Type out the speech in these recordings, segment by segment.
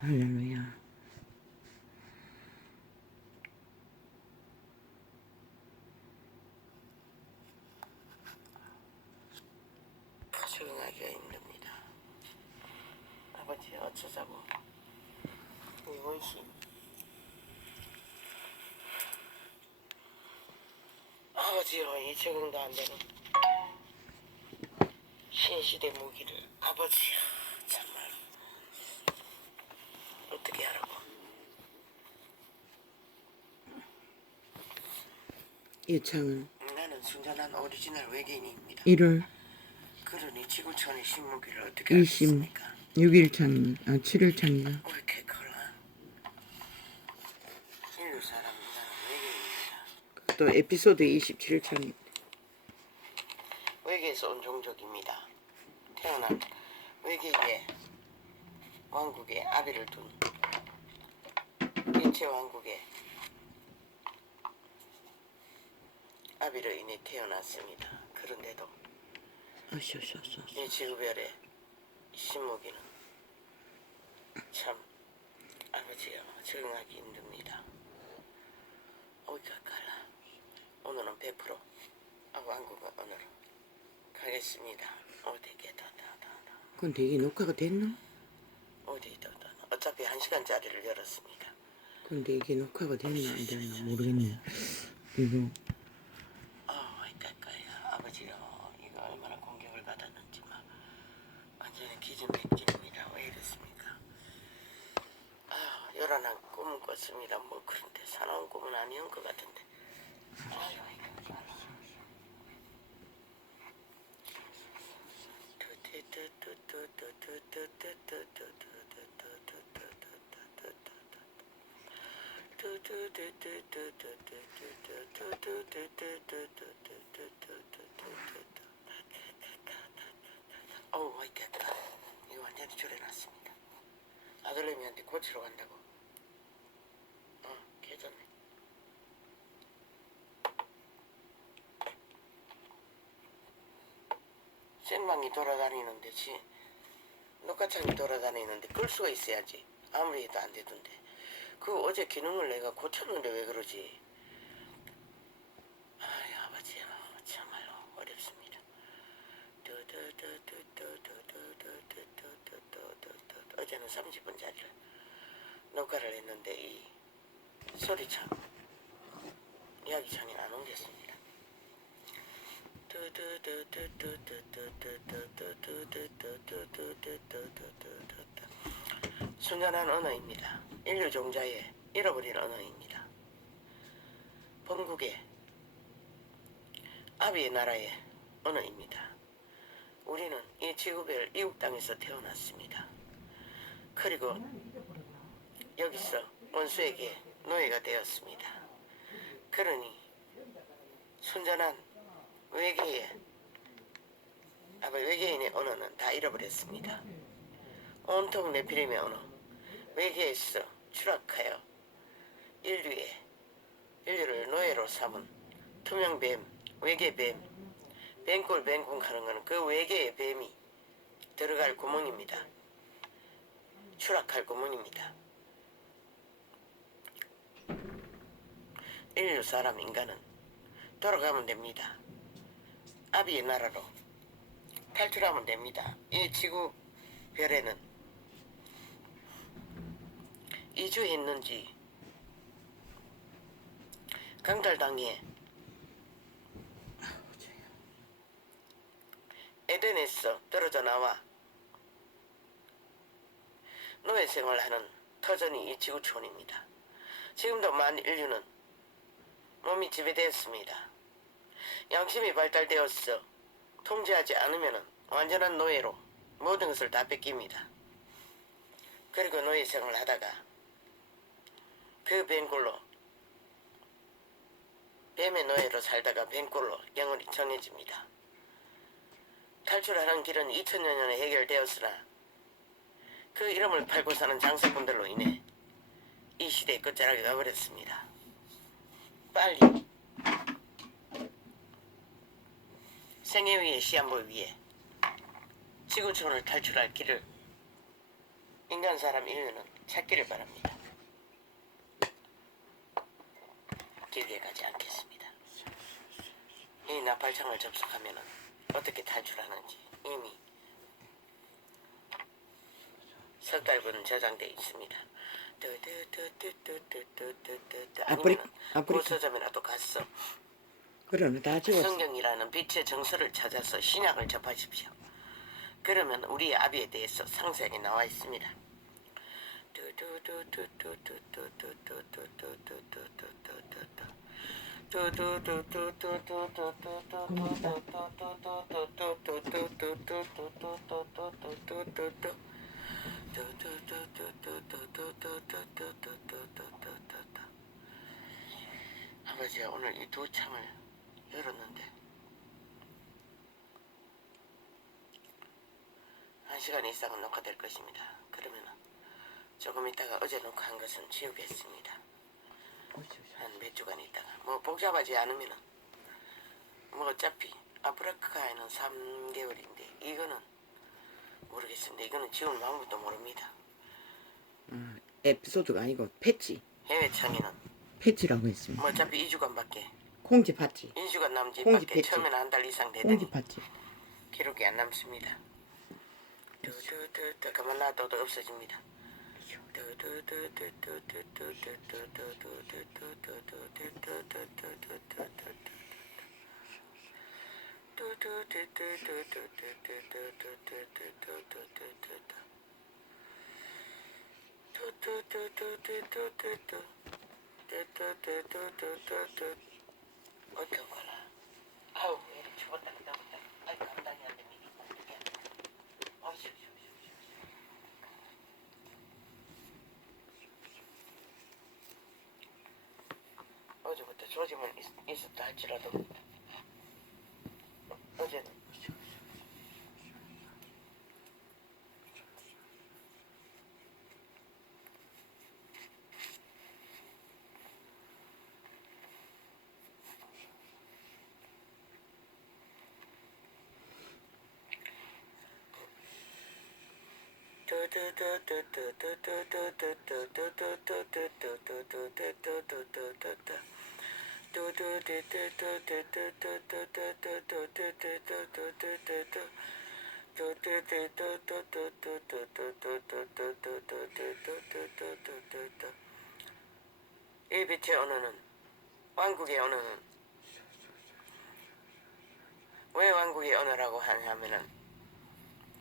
할렐루야. 적응하기가 힘듭니다. 아버지 어쩌자고 이 원신 아버지요, 이 적응도 안 되는 신시대 무기를 아버지요, 정말 어떻게 하라고. 이 창은 나는 순전한 오리지널 외계인입니다. 1월 그러니 지구촌의 신무기를 어떻게 알겠습니까? 26일 창입니다. 7일 창이다. 왜 이렇게 커라? 인류 사람은 나는 외계인입니다. 또 에피소드 27일 창입니다. 외계에서 온 종족입니다. 태어난 외계의 왕국에 아비를 둔 일체 왕국에 아비로 인해 태어났습니다. 그런데도 이 지구별의 신무기는 참 아버지요, 적응하기 힘듭니다. 어이가 갈라. 오늘은 100% 왕국은 오늘은 가겠습니다. 어디게 다다다다. 그건 되게 녹화가 됐나? 어디다다. 어차피 1시간짜리를 열었습니다. 근데 이게 녹화가 됐나 안 됐나 모르겠네. 이거 아버지요, 이거 얼마나 공격을 받았는지 막 완전히 기진맥진입니다. 왜 이랬습니까? 요란한 꿈을 꿨습니다. 뭐 그런데 사나운 꿈은 아니었던 것 같은데. 어우, 마이 갓. 이거 완전히 졸여놨습니다. 아들내미한테 고치러 간다고. 개졌네. 생방이 돌아다니는데 녹화창이 돌아다니는데 끌 수가 있어야지. 아무리 해도 안 되던데. 그 어제 기능을 내가 고쳤는데 왜 그러지? 아버지야, 정말로 어렵습니다. 어제는 30분짜리를 녹화를 했는데 이 소리창, 이야기창이 안 옮겼습니다. 순전한 언어입니다. 인류 종자의 잃어버린 언어입니다. 본국의 아비의 나라의 언어입니다. 우리는 이 지구별 이국 땅에서 태어났습니다. 그리고 여기서 원수에게 노예가 되었습니다. 그러니 순전한 외계인의 언어는 다 잃어버렸습니다. 온통 네피림의 언어, 외계에서 추락하여 인류를 노예로 삼은 투명뱀, 외계뱀, 뱅골 뱅콩 하는 것은 그 외계의 뱀이 들어갈 구멍입니다. 추락할 구멍입니다. 인류 사람 인간은 돌아가면 됩니다. 아비의 나라로 탈출하면 됩니다. 이 지구별에는 이주했는지 강탈당해 에덴에서 떨어져 나와 노예 생활하는 터전이 이 지구촌입니다. 지금도 만 인류는 몸이 지배되었습니다. 양심이 발달되어서 통제하지 않으면 완전한 노예로 모든 것을 다 뺏깁니다. 그리고 노예 생활을 하다가 그 뱀골로 뱀의 노예로 살다가 뱀골로 영원히 정해집니다. 탈출하는 길은 2000여 년에 해결되었으나 그 이름을 팔고 사는 장사꾼들로 인해 이 시대의 끝자락에 가버렸습니다. 빨리 생애 위의 시한부 위에 지구촌을 탈출할 길을 인간 사람 인류는 찾기를 바랍니다. 길게 가지 않겠습니다. 이 나팔창을 접속하면 어떻게 탈출하는지 이미 석 달분 저장되어 있습니다. 아니면 고서점이라도 갔어. 그러면 다 지웠어. 성경이라는 빛의 정서를 찾아서 신약을 접하십시오. 그러면 우리의 아비에 대해서 상세하게 나와 있습니다. 아버지가 오늘 이 두 창을 열었는데 1시간 이상은 녹화될 것입니다. 그러면 조금 있다가 어제 녹화한 것은 지우겠습니다. 한 몇 주간 있다가 뭐 복잡하지 않으면 뭐 어차피 아프리카에는 3개월인데 이거는 모르겠습니다. 이거는 지울 방법도 모릅니다. 에피소드가 아니고 패치. 해외 창에는 패치라고 했습니다. 뭐 어차피 2주간밖에 콩지 팥지. 2주간 남짓 콩지 밖에 패치. 처음에는 한 달 이상 콩지 되더니 팥지. 기록이 안 남습니다. 가만 놔둬도 없어집니다. 어떡하나. 아우 이렇게 죽었다 그랬다. 아이 감당이 안 됩니다. 어제부터 조짐은 있었다 할지라도 어제는 이 빛의 언어는 왕국의 언어는 왜 왕국의 언어라고 하냐면은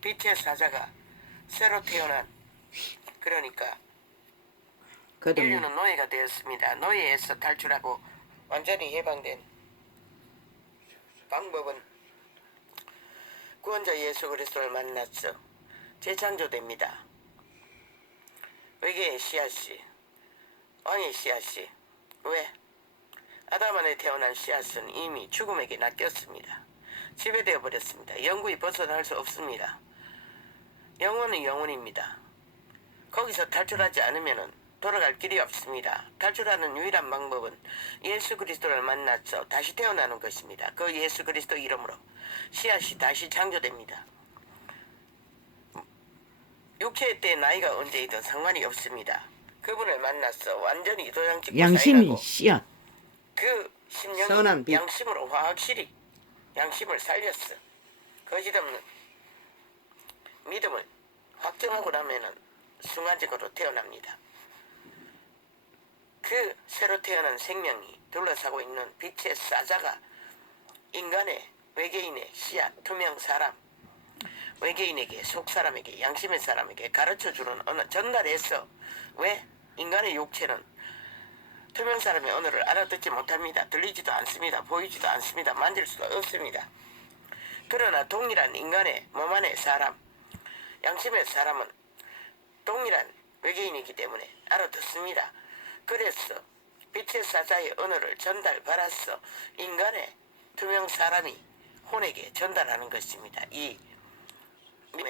빛의 사자가 새로 태어난 그러니까 인류는 노예가 되었습니다. 노예에서 탈출하고 완전히 해방된 방법은 구원자 예수 그리스도를 만났어 재창조됩니다. 외계의 씨앗이 왕의 씨앗이 왜? 아담 안에 태어난 씨앗은 이미 죽음에게 낚였습니다. 지배되어 버렸습니다. 영구히 벗어날 수 없습니다. 영혼은 영혼입니다. 거기서 탈출하지 않으면 돌아갈 길이 없습니다. 탈출하는 유일한 방법은 예수 그리스도를 만나서 다시 태어나는 것입니다. 그 예수 그리스도 이름으로 씨앗이 다시 창조됩니다. 육체의 때 나이가 언제이든 상관이 없습니다. 그분을 만나서 완전히 도장 찍고 양심이 씨앗. 그 심령이 양심으로 확실히 양심을 살렸어. 거짓없는 믿음을 확정하고 나면은 순간적으로 태어납니다. 그 새로 태어난 생명이 둘러싸고 있는 빛의 사자가 인간의 외계인의 씨앗 투명 사람 외계인에게 속사람에게 양심의 사람에게 가르쳐주는 언어 전달해서 왜 인간의 육체는 투명 사람의 언어를 알아듣지 못합니다. 들리지도 않습니다. 보이지도 않습니다. 만질 수도 없습니다. 그러나 동일한 인간의 몸 안의 사람 양심의 사람은 동일한 외계인이기 때문에 알아듣습니다. 그래서 빛의 사자의 언어를 전달받아서 인간의 투명 사람이 혼에게 전달하는 것입니다. 이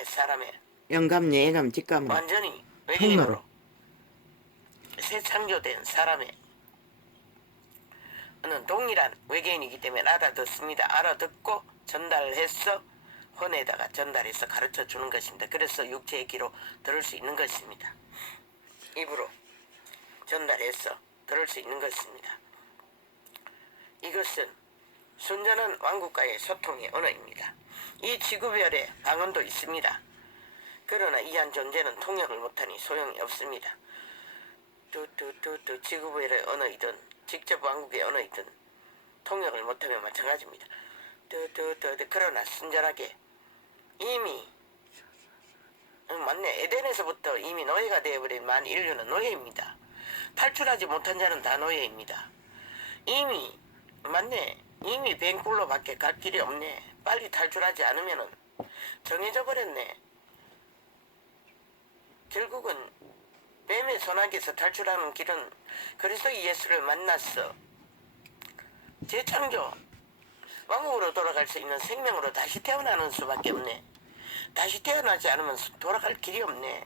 사람의 영감, 예감, 직감 완전히 외계인으로 새 창조된 사람의 는 동일한 외계인이기 때문에 알아듣습니다. 알아듣고 전달해서 혼에다가 전달해서 가르쳐주는 것입니다. 그래서 육체의 귀로 들을 수 있는 것입니다. 입으로 전달해서 들을 수 있는 것입니다. 이것은 순전한 왕국과의 소통의 언어입니다. 이 지구별의 방언도 있습니다. 그러나 이한 존재는 통역을 못하니 소용이 없습니다. 지구별의 언어이든 직접 왕국의 언어이든 통역을 못하면 마찬가지입니다. 그러나 순전하게 이미 맞네. 에덴에서부터 이미 노예가 되어버린 만인류는 노예입니다. 탈출하지 못한 자는 다 노예입니다. 이미 맞네. 이미 뱅굴로 밖에 갈 길이 없네. 빨리 탈출하지 않으면은 정해져 버렸네. 결국은 뱀의 손아귀에서 탈출하는 길은 그리스도 예수를 만났어. 재창조 왕국으로 돌아갈 수 있는 생명으로 다시 태어나는 수밖에 없네. 다시 태어나지 않으면 돌아갈 길이 없네.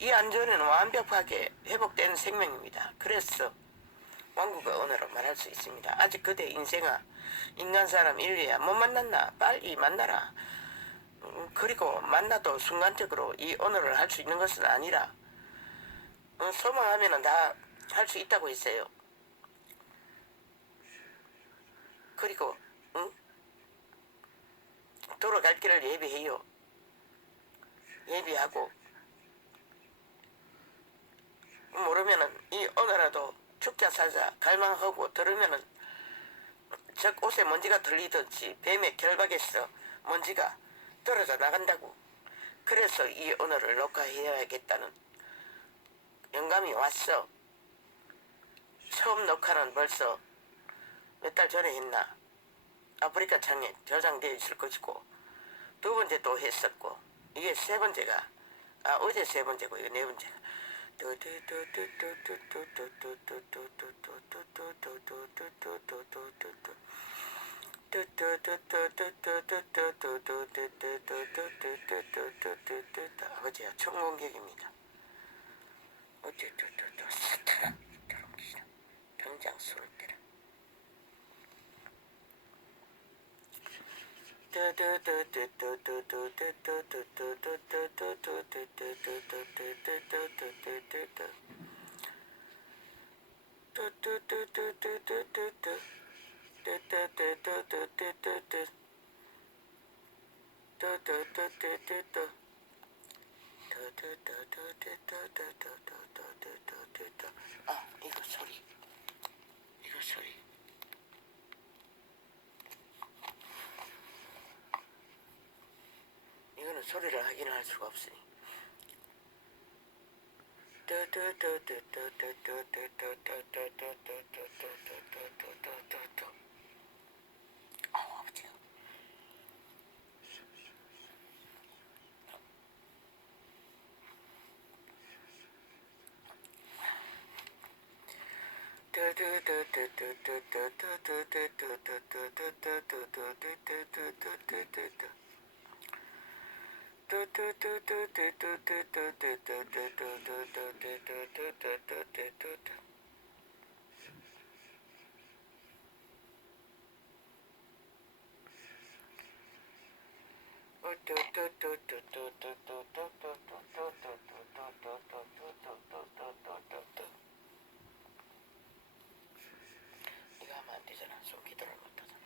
이 안전은 완벽하게 회복된 생명입니다. 그래서 왕국의 언어로 말할 수 있습니다. 아직 그대 인생아, 인간 사람 인류야 못 만났나? 빨리 만나라. 그리고 만나도 순간적으로 이 언어를 할 수 있는 것은 아니라 소망하면 다 할 수 있다고 했어요. 그리고 돌아갈 길을 예비해요. 예비하고 모르면은 이 언어라도 죽자 사자 갈망하고 들으면은 저 옷에 먼지가 들리듯이 뱀의 결박에서 먼지가 떨어져 나간다고. 그래서 이 언어를 녹화해야겠다는 영감이 왔어. 처음 녹화는 벌써 몇 달 전에 했나. 아프리카 창에 저장되어 있을 것이고 두 번째 또 했었고 이게 세 번째가 어제 세 번째고 이거 네 번째가 아버지야 총공격입니다. 사타라 병장 술을 때라. 이거 소리. 이거 소리. 이거는 소리를 확인할 수가 없으니. 아버지야. 이거 하면 안 되잖아. 손기도를 못 하잖아.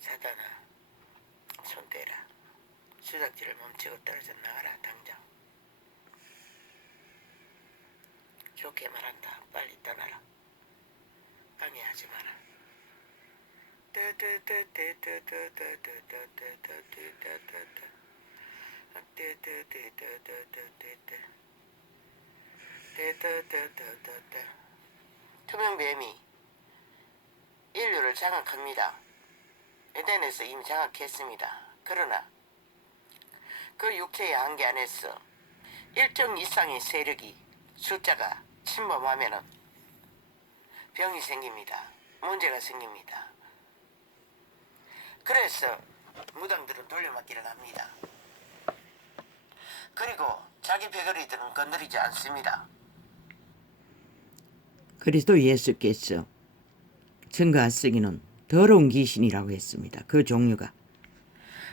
사단아, 손 떼라. 수작질을 멈추고 떨어져 나가라, 당장. 좋게 말한다. 빨리 떠나라. 방해하지 마라. 투명뱀이 인류를 장악합니다. 에덴에서 이미 장악했습니다. 그러나 그 육체의 한계 안에서 일정 이상의 세력이 숫자가 침범하면은 병이 생깁니다. 문제가 생깁니다. 그래서 무당들은 돌려막기를 합니다. 그리고 자기 배거리들은 건드리지 않습니다. 그리스도 예수께서 증거하시기는 더러운 귀신이라고 했습니다. 그 종류가.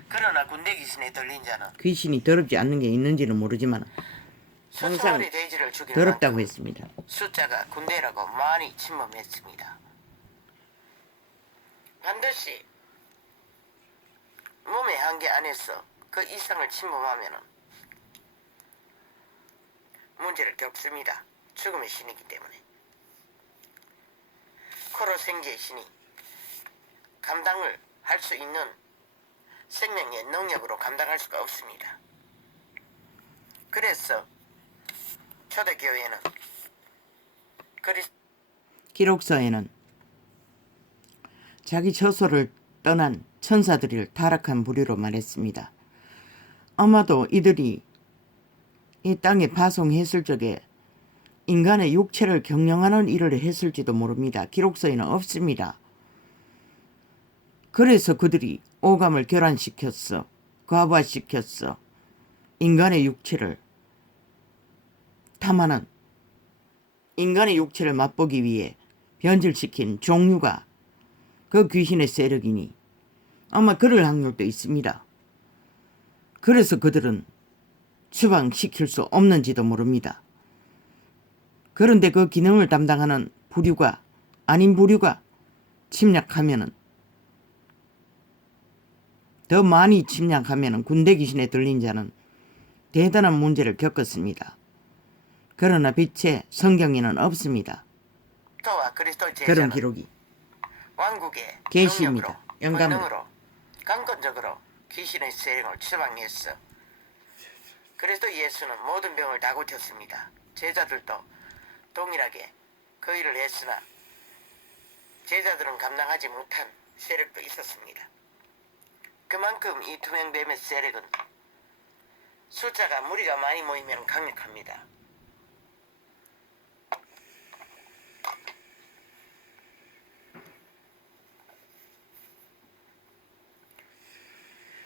그러나 군대 귀신에 들린 자는 귀신이 더럽지 않는 게 있는지는 모르지만 항상 수천만의 돼지를 죽일 더럽다고 만큼 했습니다. 숫자가 군대라고 많이 침범했습니다. 반드시 몸의 한계 안에서 그 이상을 침범하면 문제를 겪습니다. 죽음의 신이기 때문에. 코로 생기의 신이 감당을 할 수 있는 생명의 능력으로 감당할 수가 없습니다. 그래서 초대교회는 기록서에는 자기 처소를 떠난 천사들을 타락한 부류로 말했습니다. 아마도 이들이 이 땅에 파송했을 적에 인간의 육체를 경영하는 일을 했을지도 모릅니다. 기록서에는 없습니다. 그래서 그들이 오감을 교란시켰어. 과부하시켰어. 인간의 육체를 탐하는 인간의 육체를 맛보기 위해 변질시킨 종류가 그 귀신의 세력이니 아마 그럴 확률도 있습니다. 그래서 그들은 추방시킬 수 없는지도 모릅니다. 그런데 그 기능을 담당하는 부류가 아닌 부류가 침략하면은 더 많이 침략하면은 군대 귀신에 들린 자는 대단한 문제를 겪었습니다. 그러나 빛의 성경에는 없습니다. 그리스도와 그리스도의 그런 제자는 기록이. 왕국의 계시입니다. 능력으로, 영감으로. 권능으로 강권적으로 귀신의 세력을 추방했어. 그래서 예수는 모든 병을 다 고쳤습니다. 제자들도 동일하게 그 일을 했으나 제자들은 감당하지 못한 세력도 있었습니다. 그만큼 이 투명뱀의 세력은 숫자가 무리가 많이 모이면 강력합니다.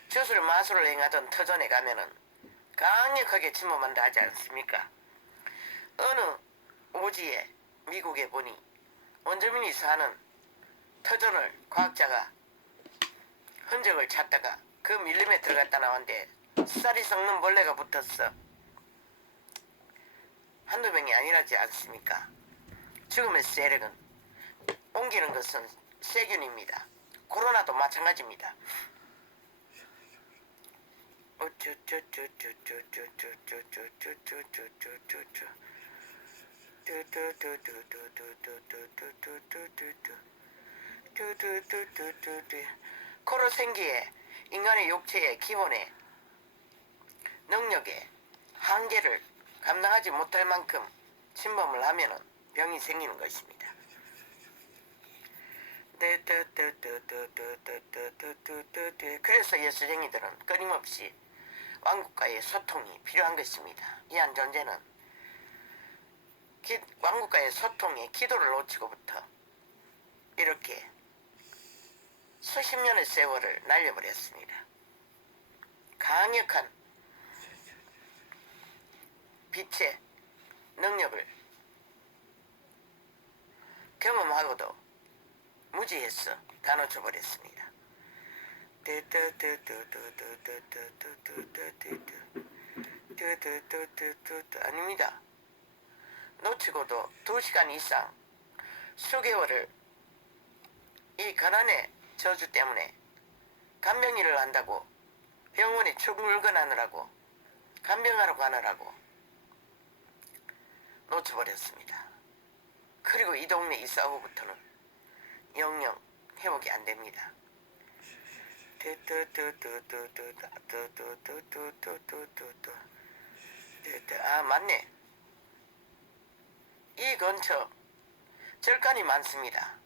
주술 마술을 행하던 터전에 가면은 강력하게 침범한다 하지 않습니까? 어느 오지에 미국에 보니 원주민이 사는 터전을 과학자가 흔적을 찾다가 그 밀림에 들어갔다 나왔는데 쌀이 썩는 벌레가 붙었어. 한두 명이 아니라지 않습니까? 죽음의 세력은 옮기는 것은 세균입니다. 코로나도 마찬가지입니다. 코로 생기에 인간의 육체의 기본의 능력의 한계를 감당하지 못할 만큼 침범을 하면은 병이 생기는 것입니다. 그래서 예수쟁이들은 끊임없이 왕국과의 소통이 필요한 것입니다. 이한 존재는 왕국과의 소통에 기도를 놓치고부터 이렇게 수십 년의 세월을 날려버렸습니다. 강력한 빛의 능력을 경험하고도 무지해서 다 놓쳐버렸습니다. 아닙니다. 놓치고도 2시간 이상 수개월을 이 가난의 저주 때문에 간병일을 한다고 병원에 출근하느라고 간병하러 가느라고 놓쳐버렸습니다. 그리고 이 동네 이사 후부터는 영영 회복이 안 됩니다. 아, 맞네. 이 근처 절간이 많습니다.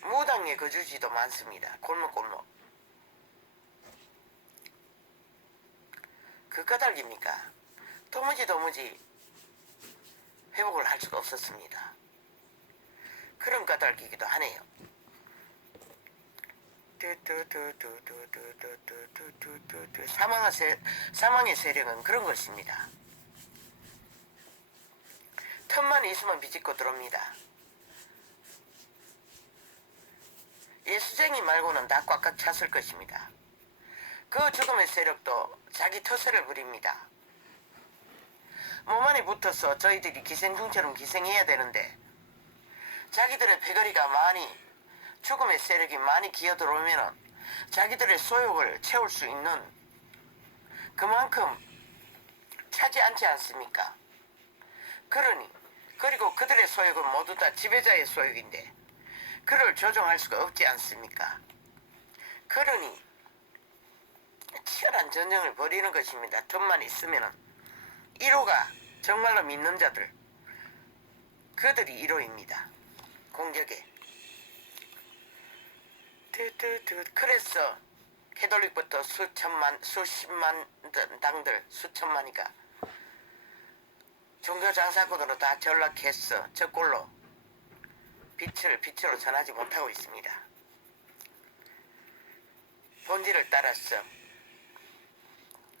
무당의 거주지도 많습니다. 골목골목. 그 까닭입니까? 도무지 회복을 할 수가 없었습니다. 그런 까닭이기도 하네요. 사망의 세력은 그런 것입니다. 틈만 있으면 비집고 들어옵니다. 예수쟁이 말고는 다 꽉꽉 찼을 것입니다. 그 죽음의 세력도 자기 터세를 부립니다. 몸 안에 붙어서 저희들이 기생충처럼 기생해야 되는데 자기들의 패거리가 많이 죽음의 세력이 많이 기어들어오면 자기들의 소욕을 채울 수 있는 그만큼 차지 않지 않습니까? 그리고 그들의 소욕은 모두 다 지배자의 소욕인데 그를 조종할 수가 없지 않습니까? 그러니 치열한 전쟁을 벌이는 것입니다. 틈만 있으면은 1호가 정말로 믿는 자들, 그들이 1호입니다. 공격에. 그래서 캐톨릭부터 수십만 당들, 수천만이가 종교 장사꾼으로 다 전락했어. 저 꼴로 빛으로 전하지 못하고 있습니다. 본질을 따라서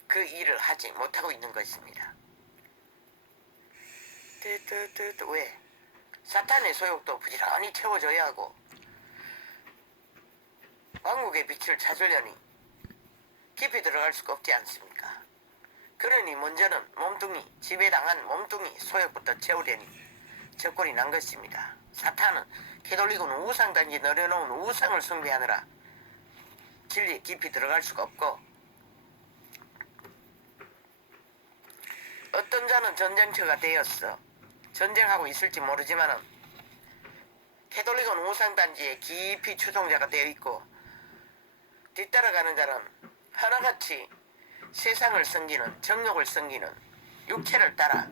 그 일을 하지 못하고 있는 것입니다. 왜? 사탄의 소욕도 부지런히 채워줘야 하고 왕국의 빛을 찾으려니 깊이 들어갈 수가 없지 않습니까? 그러니 먼저는 지배당한 몸뚱이 소욕부터 채우려니 적골이 난 것입니다. 사탄은 캐톨릭은 우상단지 내려놓은 우상을 숭배하느라 진리에 깊이 들어갈 수가 없고 어떤 자는 전쟁터가 되었어. 전쟁하고 있을지 모르지만은 캐톨릭은 우상단지에 깊이 추종자가 되어 있고 뒤따라가는 자는 하나같이 세상을 섬기는 정욕을 섬기는 육체를 따라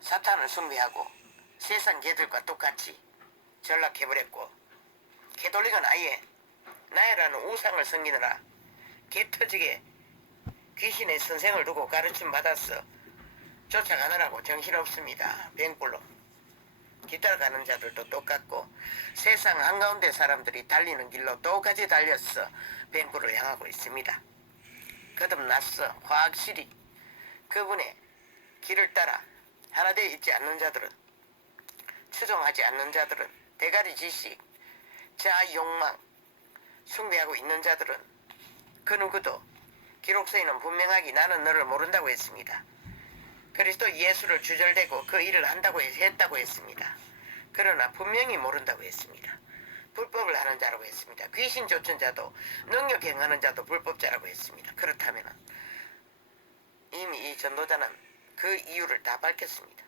사탄을 숭배하고 세상 개들과 똑같이 전락해버렸고 캐톨릭은 아예 나야라는 우상을 섬기느라 개터지게 귀신의 선생을 두고 가르침 받았어 쫓아가느라고 정신없습니다. 뱅불로 뒤따라가는 자들도 똑같고 세상 한가운데 사람들이 달리는 길로 똑같이 달렸어 뱅불을 향하고 있습니다. 거듭났어 확실히 그분의 길을 따라 하나 되어 있지 않는 자들은 추종하지 않는 자들은 대가리 지식 자아 욕망 숭배하고 있는 자들은 그 누구도 기록서에는 분명하게 나는 너를 모른다고 했습니다. 그리스도 예수를 주절대고 그 일을 한다고 했다고 했습니다. 그러나 분명히 모른다고 했습니다. 불법을 하는 자라고 했습니다. 귀신 쫓은 자도 능력 행하는 자도 불법자라고 했습니다. 그렇다면 이미 이 전도자는 그 이유를 다 밝혔습니다.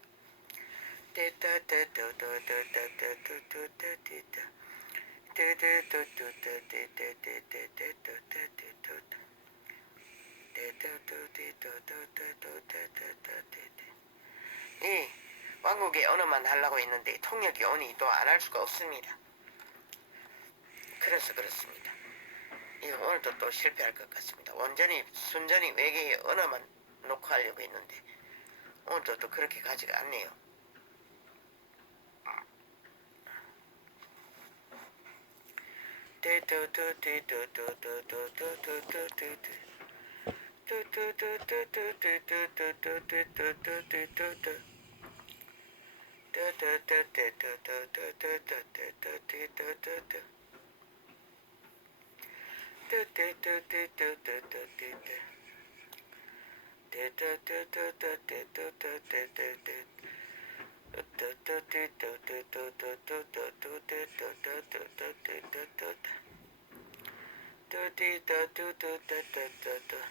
이 왕국의 언어만 하려고 했는데 통역이 오니 또 안 할 수가 없습니다. 그래서 그렇습니다. 이거 오늘도 또 실패할 것 같습니다. 완전히 순전히 외계의 언어만 놓고 하려고 했는데 오늘도 또 그렇게 가지가 않네요.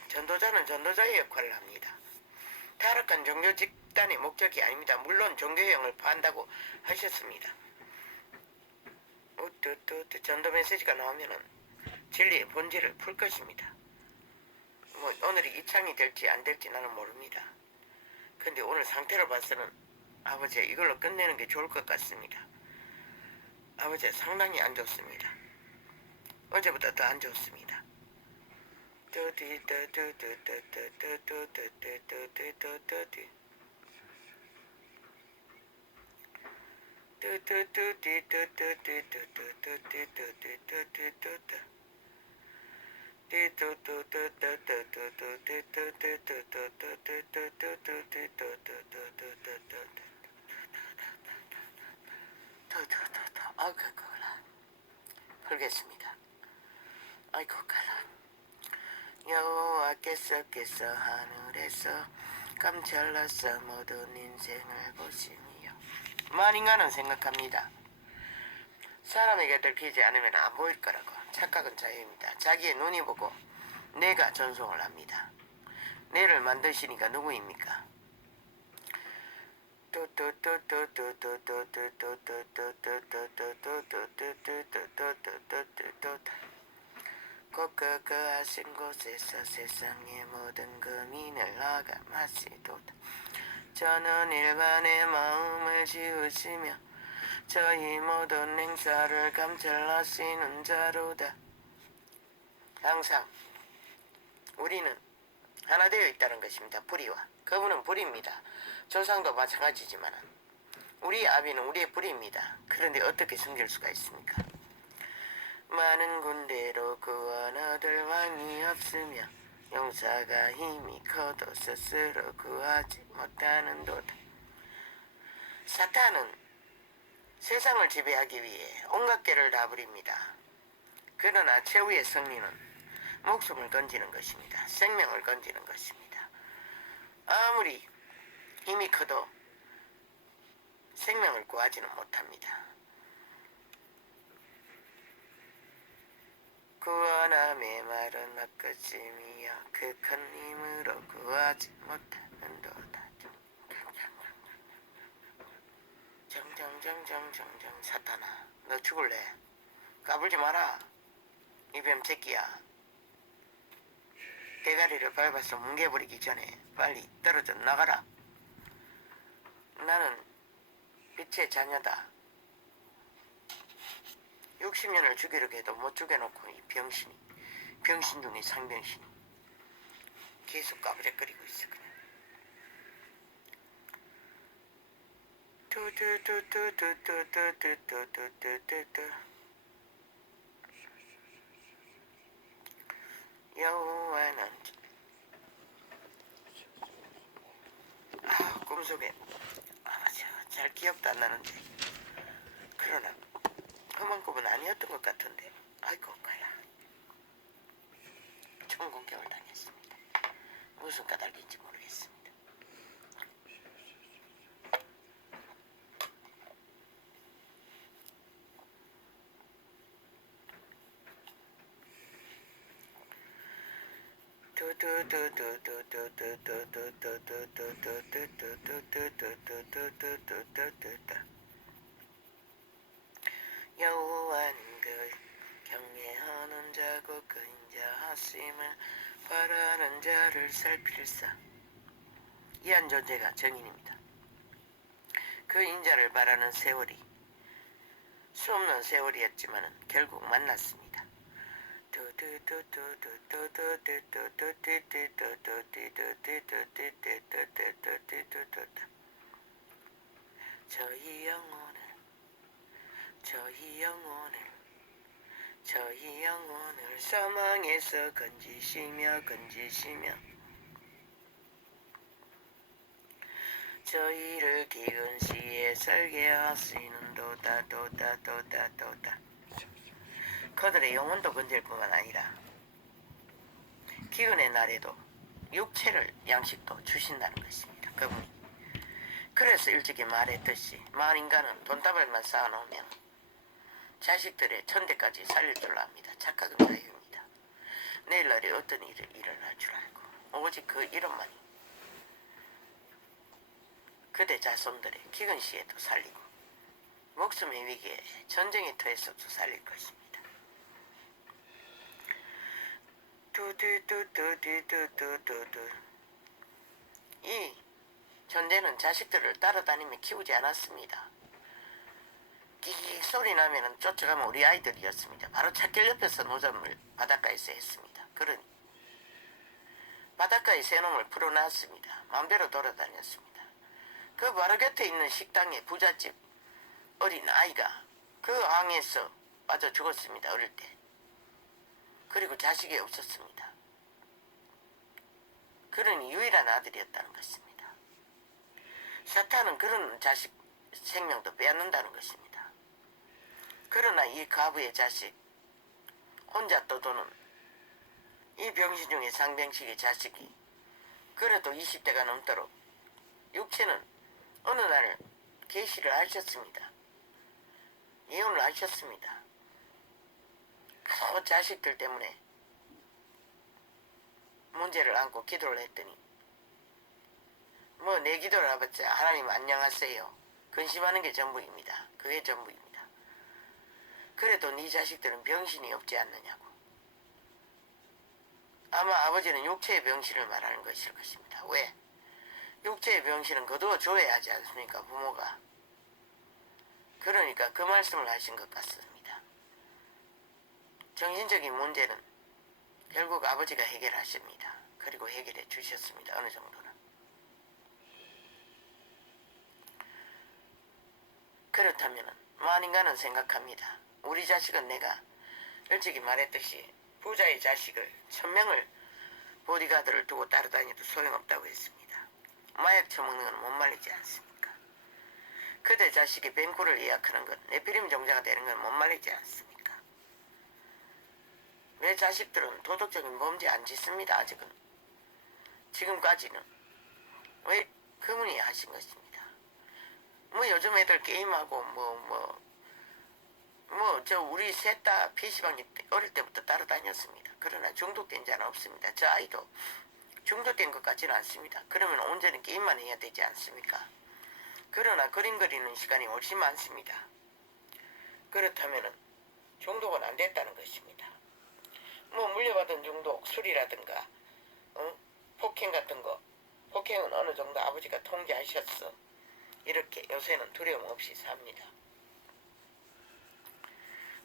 전도자는 전도자의 역할을 합니다. 타락한 종교 집단의 목적이 아닙니다. 물론 종교형을 파한다고 하셨습니다. 전도 메시지가 나오면은 진리의 본질을 풀 것입니다. 뭐 오늘이 이창이 될지 안 될지 나는 모릅니다. 근데 오늘 상태를 봐서는 아버지 이걸로 끝내는 게 좋을 것 같습니다. 아버지 상당히 안 좋습니다. 어제보다 더 안 좋습니다. 아이고 가라 풀겠습니다. 아이고 가라 여호와께서 하늘에서 감찰나서 모든 인생을 보시며 만인간은 생각합니다. 사람에게 들키지 않으면 안 보일 거라고. 착각은 자유입니다. 자기의 눈이 보고 내가 전송을 합니다. 내를 만드시니까 누구입니까? 그 하신 곳에서 세상의 모든 고민을 아감하시도다. 저는 일반의 마음을 지우시며 저희 모든 행사를 감찰하시는 자로다. 항상 우리는 하나 되어 있다는 것입니다. 불의와 그분은 불입니다. 조상도 마찬가지지만 우리 아비는 우리의 불입니다. 그런데 어떻게 섬길 수가 있습니까? 많은 군대로 구원 얻을 왕이 없으며 용사가 힘이 커도 스스로 구하지 못하는도다. 사탄은 세상을 지배하기 위해 온갖 개를 다 부립니다. 그러나 최후의 승리는 목숨을 건지는 것입니다. 생명을 건지는 것입니다. 아무리 힘이 커도 생명을 구하지는 못합니다. 구원함의 말은 헛것임이여 그 큰 힘으로 구하지 못하는도다. 정정정 정정정정정정 사탄아, 너 죽을래? 까불지 마라. 이뱀 새끼야. 대가리를 밟아서 뭉개버리기 전에 빨리 떨어져 나가라. 나는 빛의 자녀다. 60년을 죽이려고 해도 못 죽여놓고 이 병신이, 병신 중에 상병신이 계속 까부레거리고 있어. 그냥 뚜뚜뚜뚜뚜뚜뚜뚜뚜뚜뚜 여호와는 꿈속에 잘 기억도 안 나는데 그러나 험한 꿈은 아니었던 것 같은데 아이고 가야 총공격을 당했습니다. 무슨 까닭인지 모르겠습니다. 여호와는 그 경외하는 자고 그 인자하심을 바라는 자를 살필사. 이한 존재가 정인입니다. 그 인자를 바라는 세월이 수없는 세월이었지만 결국 만났습니다. 저희 영혼을 사망에서 건지시며 저희를 기근 시에 살게 하시는 도다. 그들의 영혼도 건질 뿐만 아니라 기근의 날에도 육체를 양식도 주신다는 것입니다. 그분이. 그래서 일찍이 말했듯이 만인간은 돈다발만 쌓아놓으면 자식들의 천대까지 살릴 줄 압니다. 착각은 자유입니다. 내일날에 어떤 일이 일어날 줄 알고 오직 그 이름만이 그대 자손들의 기근 시에도 살리고 목숨의 위기에 전쟁의 터에서도 살릴 것입니다. 이 존재는 자식들을 따라다니며 키우지 않았습니다. 끽 소리 나면 쫓아가면 우리 아이들이었습니다. 바로 찻길 옆에서 노점을 바닷가에서 했습니다. 그러니 바닷가에 새놈을 풀어놨습니다. 마음대로 돌아다녔습니다. 그 바로 곁에 있는 식당에 부잣집 어린 아이가 그 항에서 빠져 죽었습니다. 어릴 때. 그리고 자식이 없었습니다. 그러니 유일한 아들이었다는 것입니다. 사탄은 그런 자식 생명도 빼앗는다는 것입니다. 그러나 이 과부의 자식, 혼자 떠도는 이 병신 중에 상병식의 자식이 그래도 20대가 넘도록 육체는 어느 날 계시를 하셨습니다. 예언을 하셨습니다. 그 자식들 때문에 문제를 안고 기도를 했더니 뭐 내 기도를 해봤자 하나님 안녕하세요. 근심하는 게 전부입니다. 그게 전부입니다. 그래도 네 자식들은 병신이 없지 않느냐고. 아마 아버지는 육체의 병신을 말하는 것일 것입니다. 왜? 육체의 병신은 거두어 줘야 하지 않습니까? 부모가. 그러니까 그 말씀을 하신 것 같습니다. 정신적인 문제는 결국 아버지가 해결하십니다. 그리고 해결해 주셨습니다. 어느 정도는. 그렇다면 만인간은 생각합니다. 우리 자식은 내가 일찍이 말했듯이 부자의 자식을 1000명을 보디가드를 두고 따라다녀도 소용없다고 했습니다. 마약 처먹는 건 못 말리지 않습니까? 그대 자식이 뱅쿠를 예약하는 건 네피림 종자가 되는 건 못 말리지 않습니까? 내 자식들은 도덕적인 범죄 안 짓습니다. 아직은. 지금까지는. 왜 그분이 하신 것입니다. 뭐 요즘 애들 게임하고 저 우리 셋 다 PC방에 어릴 때부터 따라다녔습니다. 그러나 중독된 자는 없습니다. 저 아이도 중독된 것 같지는 않습니다. 그러면 온전히 게임만 해야 되지 않습니까? 그러나 그림 그리는 시간이 훨씬 많습니다. 그렇다면 중독은 안 됐다는 것입니다. 뭐 물려받은 중독, 술이라든가 폭행 같은 거, 폭행은 어느 정도 아버지가 통제하셨어. 이렇게 요새는 두려움 없이 삽니다.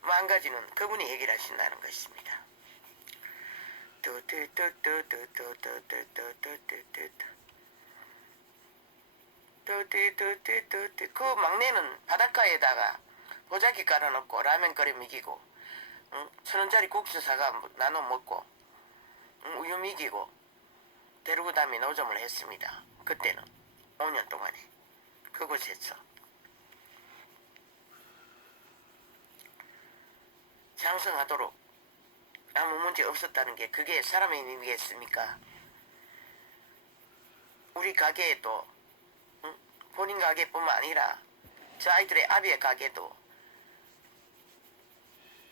한 가지는 그분이 해결하신다는 것입니다. 그 막내는 바닷가에다가 보자기 깔아놓고 라면 끓여 먹이고 1,000원짜리 국수 사가 나눠 먹고 우유 먹이고 데리고 다음에 노점을 했습니다. 그때는 5년 동안에 그곳에서 장성하도록 아무 문제 없었다는 게 그게 사람의 의미겠습니까? 우리 가게에도 본인 가게뿐만 아니라 저 아이들의 아비의 가게도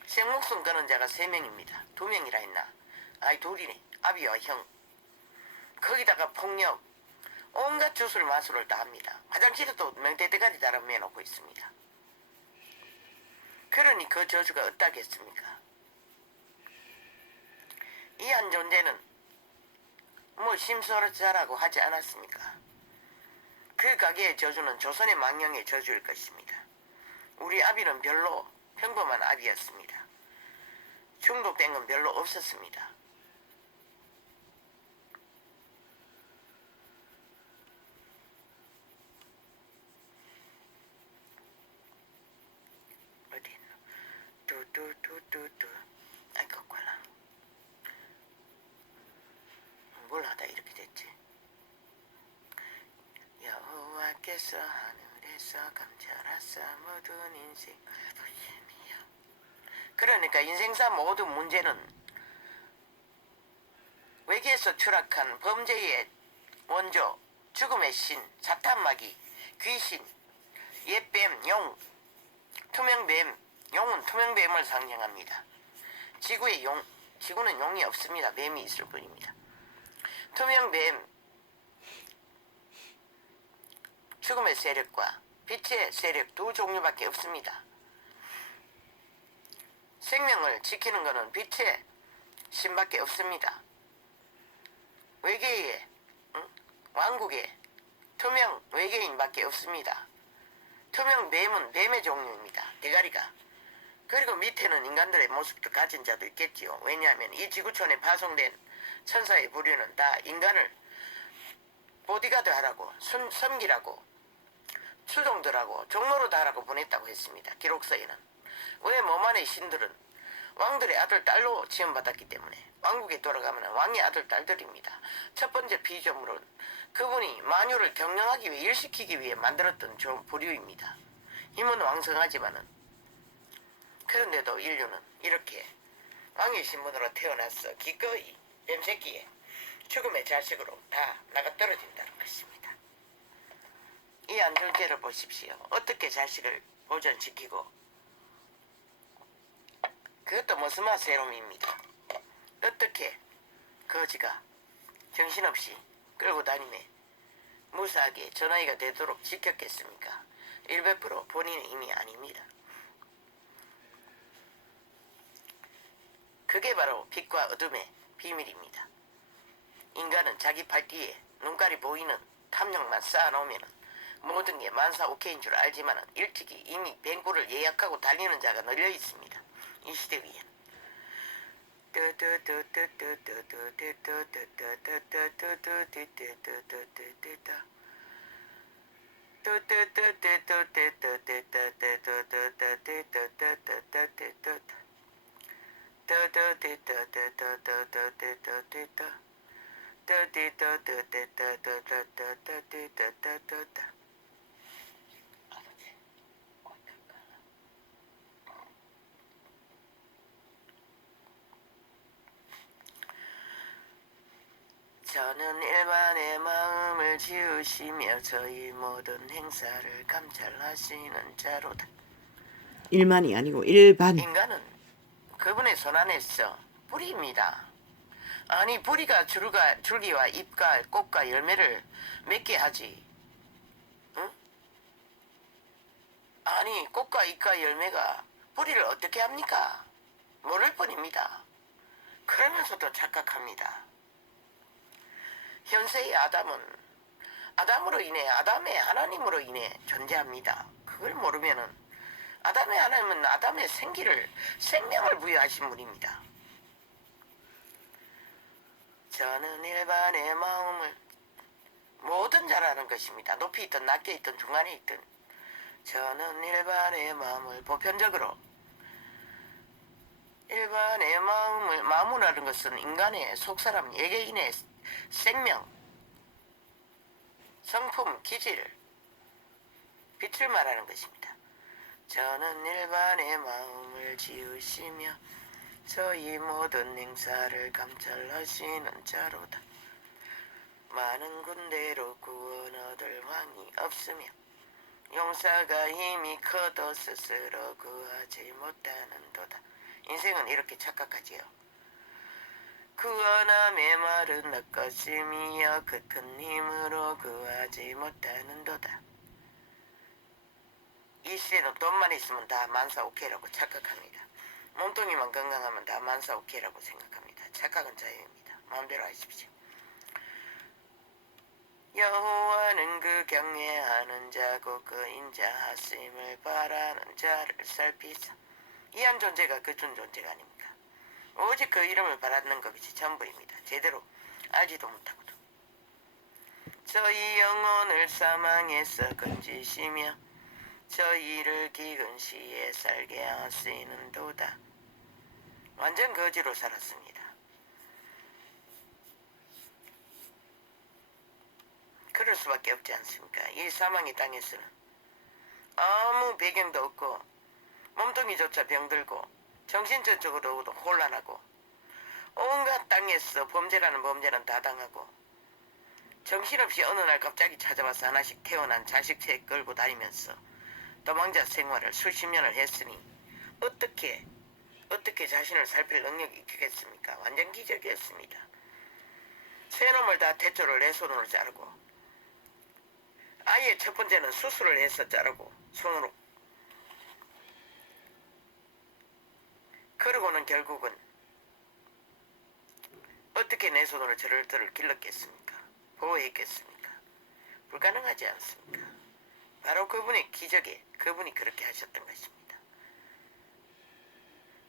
생목숨 거는 자가 3명입니다. 2명이라 했나? 아이 둘이네. 아비와 형. 거기다가 폭력, 온갖 주술 마술을 다 합니다. 화장실에도 명태대가리 달아매놓고 있습니다. 그러니 그 저주가 어떠겠습니까? 이 한 존재는 뭐 심소자라고 하지 않았습니까? 그 가게의 저주는 조선의 망령의 저주일 것입니다. 우리 아비는 별로 평범한 아비였습니다. 중독된 건 별로 없었습니다. 어디 있노? 뚜뚜뚜뚜뚜. 아이 거꾸라. 뭘 하다 이렇게 됐지? 여호와께서 하늘에서 감찰하사 모든 인생 부심이여. 그러니까 인생사 모든 문제는 외계에서 추락한 범죄의 원조, 죽음의 신, 사탄마귀, 귀신, 옛뱀, 용, 투명뱀, 용은 투명뱀을 상징합니다. 지구는 용이 없습니다. 뱀이 있을 뿐입니다. 투명뱀, 죽음의 세력과 빛의 세력 두 종류밖에 없습니다. 생명을 지키는 것은 빛의 신밖에 없습니다. 외계의 왕국의 투명 외계인밖에 없습니다. 투명 뱀은 뱀의 종류입니다. 대가리가. 그리고 밑에는 인간들의 모습도 가진 자도 있겠지요. 왜냐하면 이 지구촌에 파송된 천사의 부류는 다 인간을 보디가드 하라고 섬기라고 수종들하고 종로로 다라고 보냈다고 했습니다. 기록서에는. 왜 모만의 신들은 왕들의 아들 딸로 지원받았기 때문에 왕국에 돌아가면 왕의 아들 딸들입니다. 첫 번째 피조물은 그분이 만유를 경영하기 위해 일시키기 위해 만들었던 좀 부류입니다. 힘은 왕성하지만은 그런데도 인류는 이렇게 왕의 신분으로 태어나서 기꺼이 뱀새끼에 죽음의 자식으로 다 나가 떨어진다는 것입니다. 이 안존재를 보십시오. 어떻게 자식을 보존시키고 그것도 머스마 세롬입니다. 어떻게 거지가 정신없이 끌고 다니며 무사하게 전화기가 되도록 지켰겠습니까? 100% 본인의 힘이 아닙니다. 그게 바로 빛과 어둠의 비밀입니다. 인간은 자기 팔 뒤에 눈깔이 보이는 탐욕만 쌓아놓으면 모든 게 만사오케인 줄 알지만 일찍이 이미 뱅구를 예약하고 달리는 자가 널려 있습니다. 이 시대 위엔. 저는 일반의 마음을 지으시며 저희 모든 행사를 감찰하시는 자로다. 일만이 아니고 일반. 인간은 그분의 손안에서 뿌리입니다. 아니 뿌리가 줄기와 잎과 꽃과 열매를 맺게 하지. 응? 아니 꽃과 잎과 열매가 뿌리를 어떻게 합니까? 모를 뿐입니다. 그러면서도 착각합니다. 현세의 아담은 아담으로 인해 아담의 하나님으로 인해 존재합니다. 그걸 모르면은 아담의 하나님은 아담의 생명을 부여하신 분입니다. 저는 일반의 마음을 뭐든 잘하는 것입니다. 높이 있든 낮게 있든 중간에 있든 저는 일반의 마음을 보편적으로 일반의 마음이라는 것은 인간의 속사람, 예개인의 생명, 성품, 기질, 빛을 말하는 것입니다. 저는 일반의 마음을 지으시며 저희 모든 행사를 감찰하시는 자로다. 많은 군대로 구원 얻을 왕이 없으며 용사가 힘이 커도 스스로 구하지 못하는도다. 인생은 이렇게 착각하지요. 구원함의 말은 너 것임이여 그 큰 힘으로 구하지 못하는도다. 이 시대는 돈만 있으면 다 만사 오케이라고 착각합니다. 몸뚱이만 건강하면 다 만사 오케이라고 생각합니다. 착각은 자유입니다. 마음대로 하십시오. 여호와는 그 경외하는 자고 그 인자하심을 바라는 자를 살피사. 이한 존재가 그 준 존재가 아닙니까? 오직 그 이름을 바라는 것이 전부입니다. 제대로 알지도 못하고도. 저희 영혼을 사망에서 건지시며 저희를 기근 시에 살게 하시는도다. 완전 거지로 살았습니다. 그럴 수밖에 없지 않습니까? 이 사망의 땅에서는 아무 배경도 없고 몸뚱이조차 병들고 정신적으로도 혼란하고 온갖 땅에서 범죄는 다 당하고 정신없이 어느 날 갑자기 찾아와서 하나씩 태어난 자식체 끌고 다니면서 도망자 생활을 수십 년을 했으니 어떻게 자신을 살필 능력이 있겠습니까? 완전 기적이었습니다. 새 놈을 다 대초를 내 손으로 자르고 아예 첫 번째는 수술을 해서 자르고 손으로. 그러고는 결국은 어떻게 내 손으로 저를 길렀겠습니까? 보호했겠습니까? 불가능하지 않습니까? 바로 그분의 기적에 그분이 그렇게 하셨던 것입니다.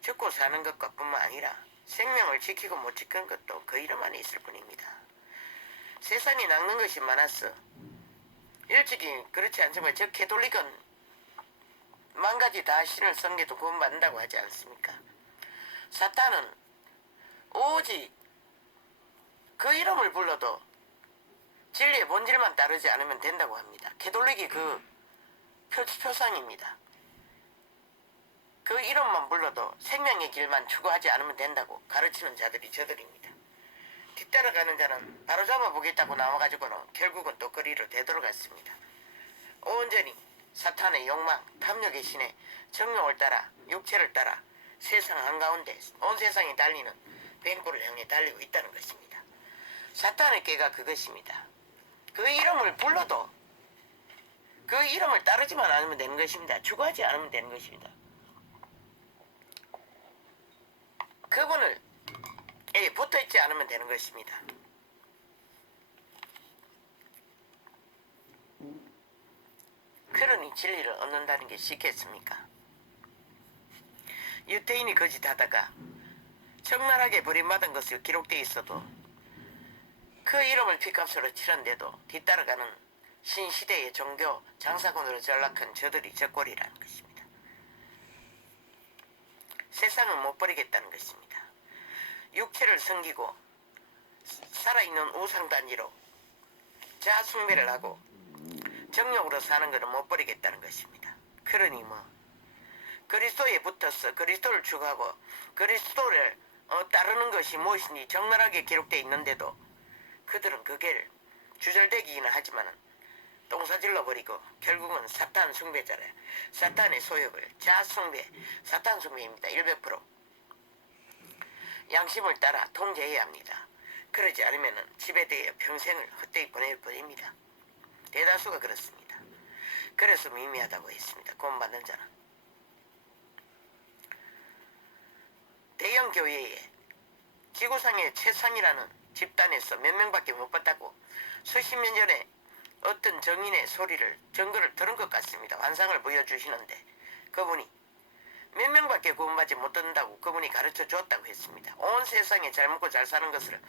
죽고 사는 것과 뿐만 아니라 생명을 지키고 못 지키는 것도 그 이름 안에 있을 뿐입니다. 세상에 낚는 것이 많았어. 일찍이 그렇지 않지만 저 캐톨릭은 만 가지 다 신을 섬겨도 구원받는다고 하지 않습니까? 사탄은 오직 그 이름을 불러도 진리의 본질만 따르지 않으면 된다고 합니다. 캐톨릭이 그 표상입니다. 그 이름만 불러도 생명의 길만 추구하지 않으면 된다고 가르치는 자들이 저들입니다. 뒤따라가는 자는 바로잡아 보겠다고 나와가지고는 결국은 또 거리로 되돌아갔습니다. 온전히 사탄의 욕망, 탐욕의 신에 정욕을 따라 육체를 따라 세상 한가운데 온 세상이 달리는 뱅골을 향해 달리고 있다는 것입니다. 사탄의 꾀가 그것입니다. 그 이름을 불러도 그 이름을 따르지만 않으면 되는 것입니다. 추구하지 않으면 되는 것입니다. 그분을 붙어있지 않으면 되는 것입니다. 그러니 진리를 얻는다는 게 쉽겠습니까? 유태인이 거짓하다가 적나라하게 버림받은 것이 기록되어 있어도 그 이름을 핏값으로 치른데도 뒤따라가는 신시대의 종교 장사꾼으로 전락한 저들이 적골이라는 것입니다. 세상은 못 버리겠다는 것입니다. 육체를 섬기고 살아있는 우상단지로 자아숭배를 하고 정욕으로 사는 것을 못 버리겠다는 것입니다. 그러니 그리스도에 붙어서 그리스도를 추구하고 그리스도를 따르는 것이 무엇인지 적나라하게 기록되어 있는데도 그들은 그 길을 주절되기는 하지만 똥사질러 버리고 결국은 사탄 숭배자래. 사탄의 소욕을 자아숭배, 사탄 숭배입니다. 100%. 양심을 따라 통제해야 합니다. 그러지 않으면 지배되어 평생을 헛되이 보낼 뿐입니다. 대다수가 그렇습니다. 그래서 미미하다고 했습니다. 구원받는 자는. 대형 교회에 지구상의 최상이라는 집단에서 몇 명밖에 못 봤다고 수십 년 전에 어떤 정인의 소리를 증거를 들은 것 같습니다. 환상을 보여주시는데 그분이 몇 명밖에 구원받지 못한다고 그분이 가르쳐 주었다고 했습니다. 온 세상에 잘 먹고 잘 사는 것을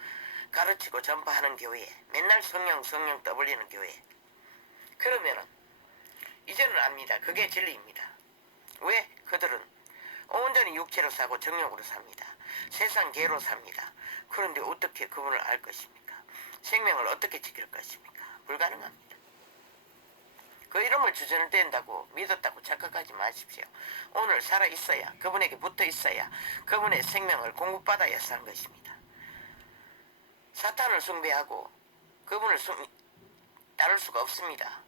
가르치고 전파하는 교회, 맨날 성령 떠벌리는 교회. 그러면은 이제는 압니다. 그게 진리입니다. 왜? 그들은 온전히 육체로 사고 정욕으로 삽니다. 세상 개로 삽니다. 그런데 어떻게 그분을 알 것입니까? 생명을 어떻게 지킬 것입니까? 불가능합니다. 그 이름을 주전을 뗀다고 믿었다고 착각하지 마십시오. 오늘 살아있어야, 그분에게 붙어있어야 그분의 생명을 공급받아야 사는 것입니다. 사탄을 숭배하고 그분을 따를 수가 없습니다.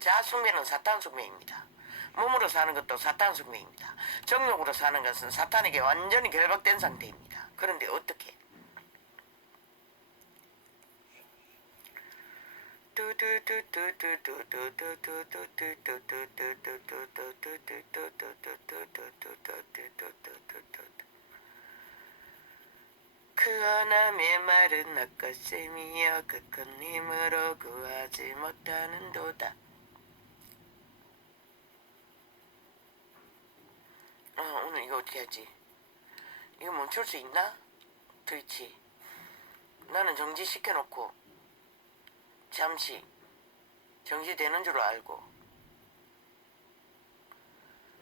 자아숭배는 사탄 숭배입니다. 몸으로 사는 것도 사탄 숭배입니다. 정욕으로 사는 것은 사탄에게 완전히 결박된 상태입니다. 그런데 어떻게? 그 하나님의 말은 아까셈이여 그 큰 힘으로 구하지 못하는도다. 오늘 이거 어떻게 하지? 이거 멈출 수 있나? 트위치. 나는 정지시켜놓고 잠시 정지되는 줄 알고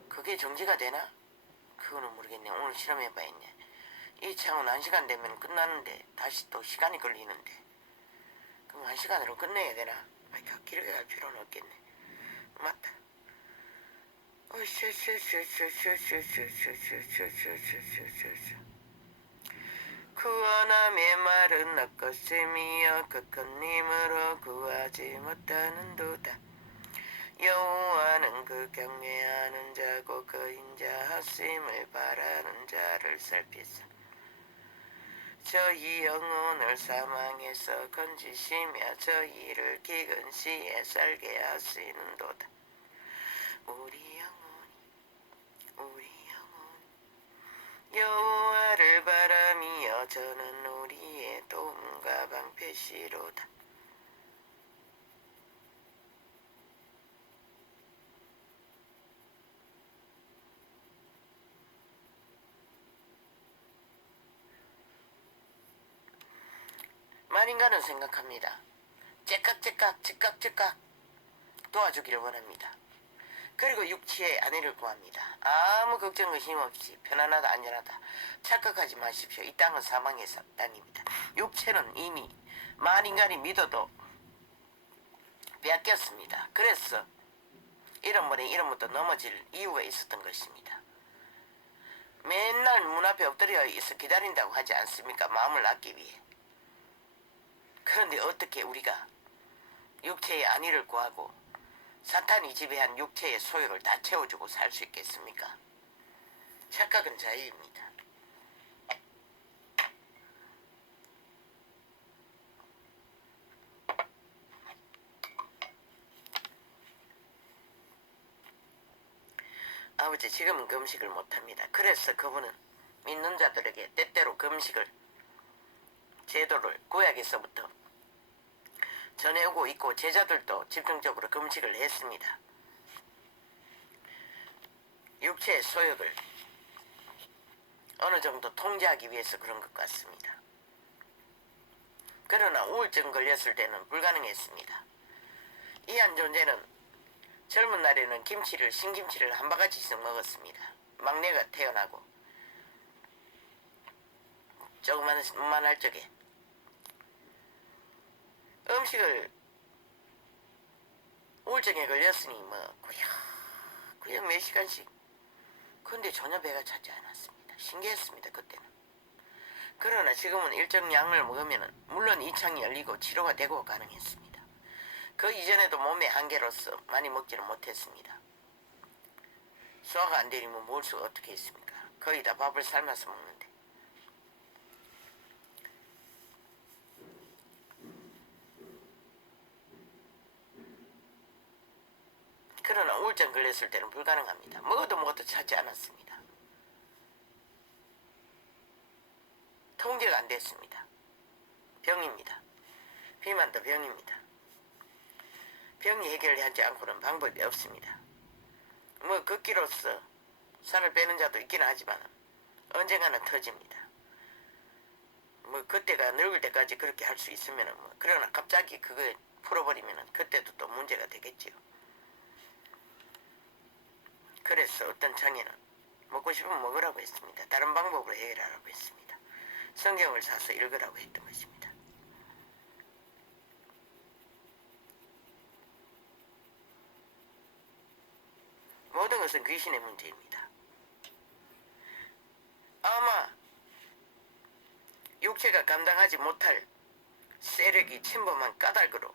그게 정지가 되나? 그거는 모르겠네. 오늘 실험해봐야겠네. 이 창은 1시간 되면 끝나는데 다시 또 시간이 걸리는데 그럼 1시간으로 끝내야 되나? 길게 갈 필요는 없겠네. 맞다. 그 하나님의 말은 아까셈이여 그 큰 힘으로 구하지 못하는도다. 여호와는 그 경외하는 자고 그 인자하심을 바라는 자를 살피사 저희 영혼을 사망에서 건지시며 저희를 기근 시에 살게 하시는도다. 우리 영혼이 여호와를 바라미여 저는 우리의 도움과 방패시로다. 만인간은 생각합니다. 즉각 도와주기를 원합니다. 그리고 육체의 아내를 구합니다. 아무 걱정 의심 없이 편안하다 안전하다 착각하지 마십시오. 이 땅은 사망의 땅입니다. 육체는 이미 만인간이 믿어도 빼앗겼습니다. 그래서 이런 번에 이런부터 넘어질 이유가 있었던 것입니다. 맨날 문 앞에 엎드려 있어 기다린다고 하지 않습니까? 마음을 낫기 위해. 그런데 어떻게 우리가 육체의 안위를 구하고 사탄이 지배한 육체의 소욕을 다 채워주고 살 수 있겠습니까? 착각은 자유입니다. 아버지 지금은 금식을 못합니다. 그래서 그분은 믿는 자들에게 때때로 금식을 제도를 구약에서부터 전해오고 있고 제자들도 집중적으로 금식을 했습니다. 육체의 소욕을 어느 정도 통제하기 위해서 그런 것 같습니다. 그러나 우울증 걸렸을 때는 불가능했습니다. 이 한 존재는 젊은 날에는 신김치를 한 바가지씩 먹었습니다. 막내가 태어나고 조그만할 적에 음식을 우울증에 걸렸으니 구역 몇 시간씩 근데 전혀 배가 차지 않았습니다. 신기했습니다. 그때는. 그러나 지금은 일정 양을 먹으면 물론 이 창이 열리고 치료가 되고 가능했습니다. 그 이전에도 몸의 한계로서 많이 먹지는 못했습니다. 소화가 안 되면 먹을 수가 어떻게 있습니까? 거의 다 밥을 삶아서 먹는데. 그러나 우울증 걸렸을 때는 불가능합니다. 먹어도 찾지 않았습니다. 통제가 안 됐습니다. 병입니다. 비만도 병입니다. 병이 해결하지 않고는 방법이 없습니다. 뭐 걷기로서 살을 빼는 자도 있긴 하지만 언젠가는 터집니다. 뭐 그때가 늙을 때까지 그렇게 할 수 있으면은 뭐 그러나 갑자기 그거 풀어버리면은 그때도 또 문제가 되겠지요. 그래서 어떤 장애는 먹고 싶으면 먹으라고 했습니다. 다른 방법으로 해결하라고 했습니다. 성경을 사서 읽으라고 했던 것입니다. 모든 것은 귀신의 문제입니다. 아마 육체가 감당하지 못할 세력이 침범한 까닭으로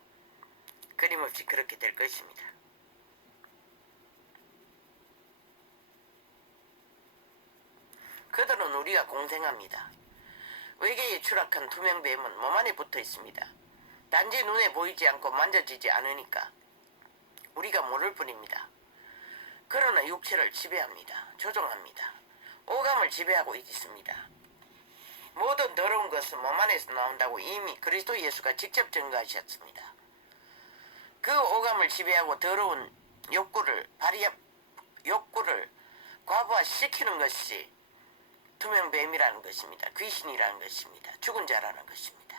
끊임없이 그렇게 될 것입니다. 그들은 우리가 공생합니다. 외계에 추락한 투명뱀은 몸 안에 붙어 있습니다. 단지 눈에 보이지 않고 만져지지 않으니까 우리가 모를 뿐입니다. 그러나 육체를 지배합니다. 조종합니다. 오감을 지배하고 있습니다. 모든 더러운 것은 몸 안에서 나온다고 이미 그리스도 예수가 직접 증거하셨습니다. 그 오감을 지배하고 더러운 욕구를 과부하시키는 것이 투명뱀이라는 것입니다. 귀신이라는 것입니다. 죽은 자라는 것입니다.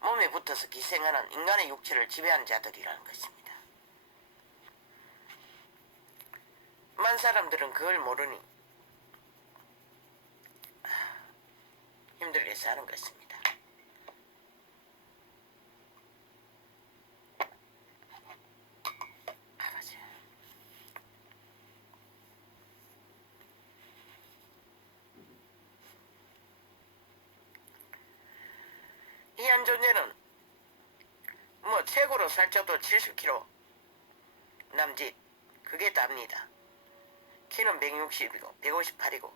몸에 붙어서 기생하는 인간의 육체를 지배하는 자들이라는 것입니다. 만 사람들은 그걸 모르니 힘들게 사는 것입니다. 아버지, 이 한 존재는 뭐 최고로 살쪄도 70kg 남짓 그게 답니다. 키는 160이고 158이고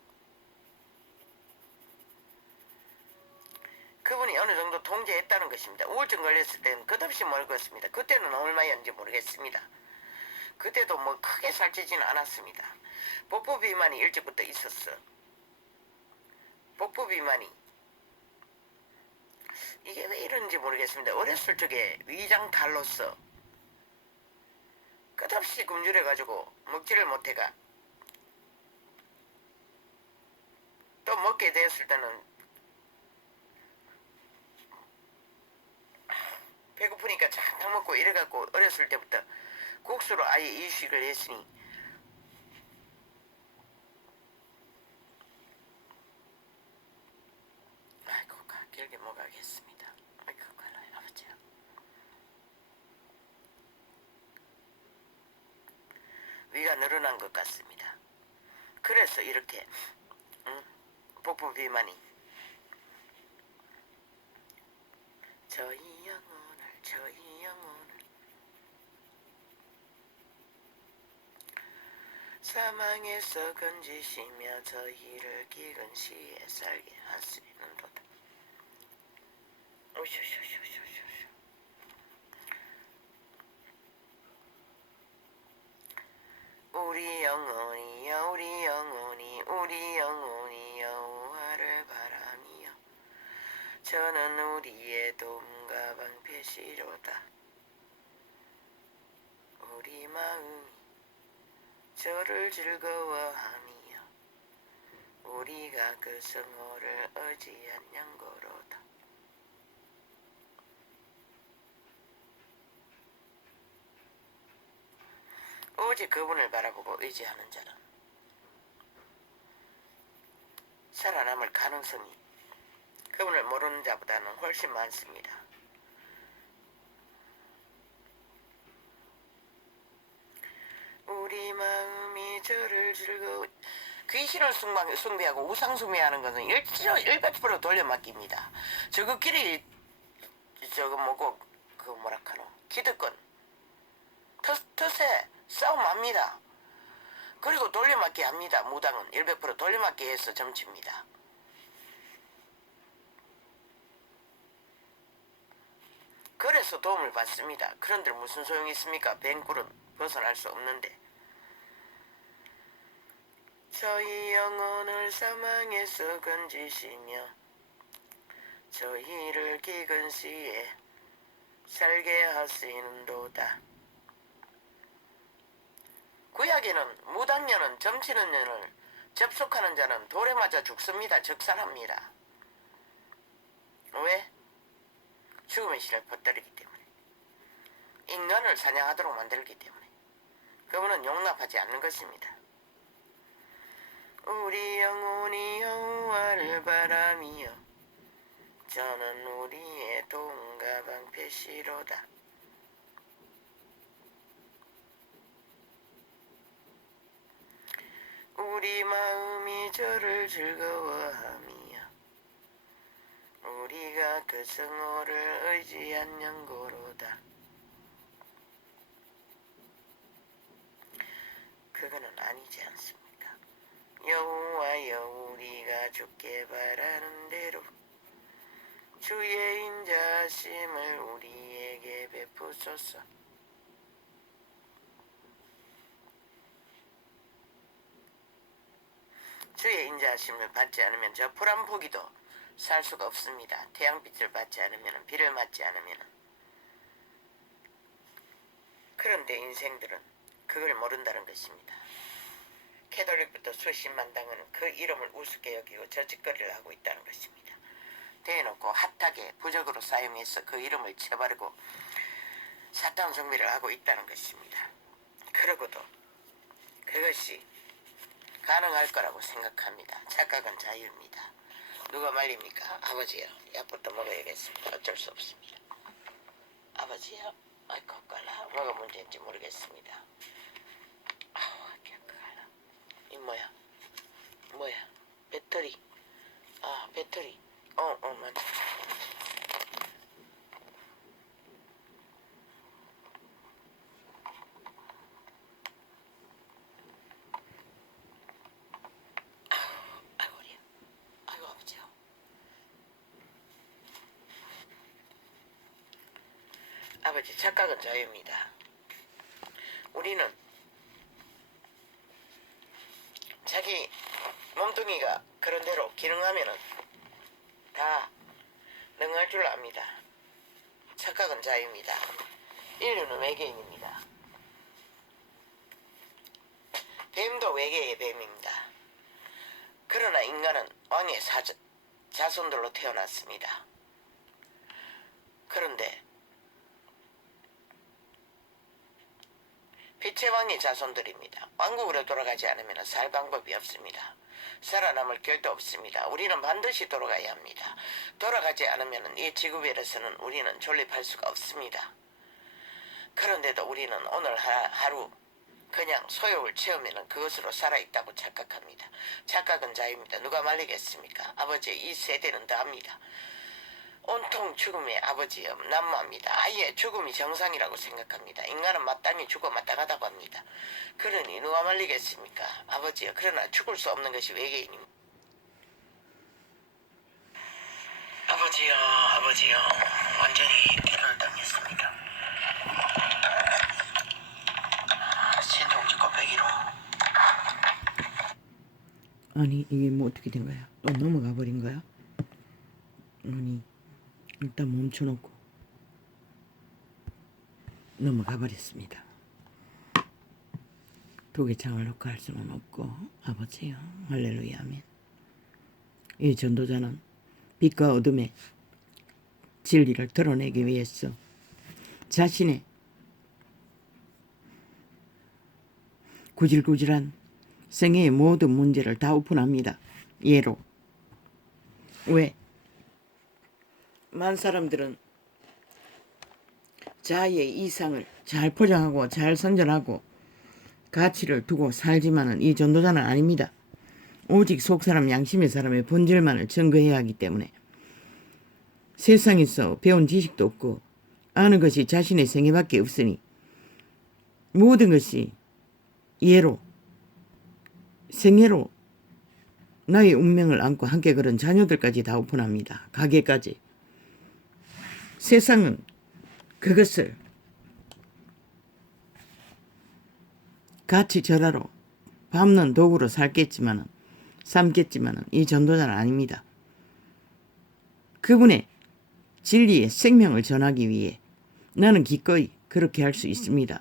그분이 어느 정도 통제했다는 것입니다. 우울증 걸렸을 때는 끝없이 먹었습니다. 그때는 얼마였는지 모르겠습니다. 그때도 뭐 크게 살찌지는 않았습니다. 복부 비만이 일찍부터 있었어. 복부 비만이 이게 왜 이런지 모르겠습니다. 어렸을 적에 위장탈로서 끝없이 굶주려가지고 먹지를 못해가 또 먹게 되었을 때는 배고프니까 잔뜩 먹고 이래갖고 어렸을 때부터 국수로 아예 이식을 했으니 아이고 길게 먹어야겠습니다. 아이고 갈라요 아버지야. 위가 늘어난 것 같습니다. 그래서 이렇게 복부 비만이 저희 영혼을 사망에서 건지시며 저희를 기근 시에 살게 하시는도다. 오쇼쇼쇼쇼쇼. 우리 영혼이 여호와를 바라미요. 저는 우리의 도움과 방패시로다. 우리 마음이 저를 즐거워하미요. 우리가 그 성호를 의지한 양고로다. 오직 그분을 바라보고 의지하는 자는 살아남을 가능성이 그분을 모르는 자보다는 훨씬 많습니다. 우리 마음이 저를 귀신을 숭배하고 우상 숭배하는 것은 100% 돌려막기입니다. 저거끼리 저거 뭐고 그 뭐라카노 기득권 텃세 싸움합니다. 그리고 돌려막기 합니다. 무당은 100% 돌려막기 해서 점칩니다. 그래서 도움을 받습니다. 그런데 무슨 소용이 있습니까? 뱅굴은 벗어날 수 없는데 저희 영혼을 사망에서 건지시며 저희를 기근 시에 살게 하시는도다. 구약에는 무당년은 점치는 년을 접속하는 자는 돌에 맞아 죽습니다. 적살합니다. 왜? 죽음의 씨를 퍼뜨리기 때문에. 인간을 사냥하도록 만들기 때문에. 그분은 용납하지 않는 것입니다. 우리 영혼이 여호와를 바라며 저는 우리의 도움과 방패시로다. 우리 마음이 저를 즐거워하며 우리가 그 성호를 의지한 연고로다. 그거는 아니지 않습니까? 여호와여 우리가 주께 바라는 대로 주의 인자하심을 우리에게 베푸소서. 주의 인자하심을 받지 않으면 저 푸른 포기도 살 수가 없습니다. 태양빛을 받지 않으면, 비를 맞지 않으면. 그런데 인생들은 그걸 모른다는 것입니다. 캐톨릭부터 수십만 당은 그 이름을 우습게 여기고 저짓거리를 하고 있다는 것입니다. 대놓고 핫하게 부적으로 사용해서 그 이름을 쳐바르고 사탄 숭배를 하고 있다는 것입니다. 그러고도 그것이 가능할 거라고 생각합니다. 착각은 자유입니다. 누가 말립니까? 아버지요, 약부터 먹어야겠습니다. 어쩔 수 없습니다. 아버지요, 아이고 깔라. 뭐가 문제인지 모르겠습니다. 아우, 깔라. 이 뭐야? 배터리. 아, 배터리. 맞아. 아버지, 착각은 자유입니다. 우리는 자기 몸뚱이가 그런 대로 기능하면은 다 능할 줄 압니다. 착각은 자유입니다. 인류는 외계인입니다. 뱀도 외계의 뱀입니다. 그러나 인간은 왕의 자손들로 태어났습니다. 그런데 빛의 왕의 자손들입니다. 왕국으로 돌아가지 않으면 살 방법이 없습니다. 살아남을 길도 없습니다. 우리는 반드시 돌아가야 합니다. 돌아가지 않으면 이 지구별에서는 우리는 존립할 수가 없습니다. 그런데도 우리는 오늘 하루 그냥 소욕을 채우면 그것으로 살아있다고 착각합니다. 착각은 자유입니다. 누가 말리겠습니까? 아버지, 이 세대는 다 합니다. 온통 죽음의 아버지여 난무합니다. 아예 죽음이 정상이라고 생각합니다. 인간은 마땅히 죽어 마땅하다고 합니다. 그러니 누가 말리겠습니까? 아버지여, 그러나 죽을 수 없는 것이 외계인입니다. 아버지여, 완전히 테러를 당했습니다. 신동지 곱빼기로. 아니, 이게 뭐 어떻게 된 거야? 또 넘어가 버린 거야? 아니, 일단 멈춰놓고 넘어가 버렸습니다. 도개창을 놓고 할 수는 없고. 아버지요, 할렐루야, 아멘. 이 전도자는 빛과 어둠의 진리를 드러내기 위해서 자신의 구질구질한 생애의 모든 문제를 다 오픈합니다. 예로. 왜? 많은 사람들은 자아의 이상을 잘 포장하고 잘 선전하고 가치를 두고 살지만은 이 전도자는 아닙니다. 오직 속사람 양심의 사람의 본질만을 증거해야 하기 때문에 세상에서 배운 지식도 없고 아는 것이 자신의 생애밖에 없으니 모든 것이 예로 생애로 나의 운명을 안고 함께 걸은 자녀들까지 다 오픈합니다. 가게까지. 세상은 그것을 같이 절하러 밟는 도구로 삼겠지만은 이 전도자는 아닙니다. 그분의 진리의 생명을 전하기 위해 나는 기꺼이 그렇게 할 수 있습니다.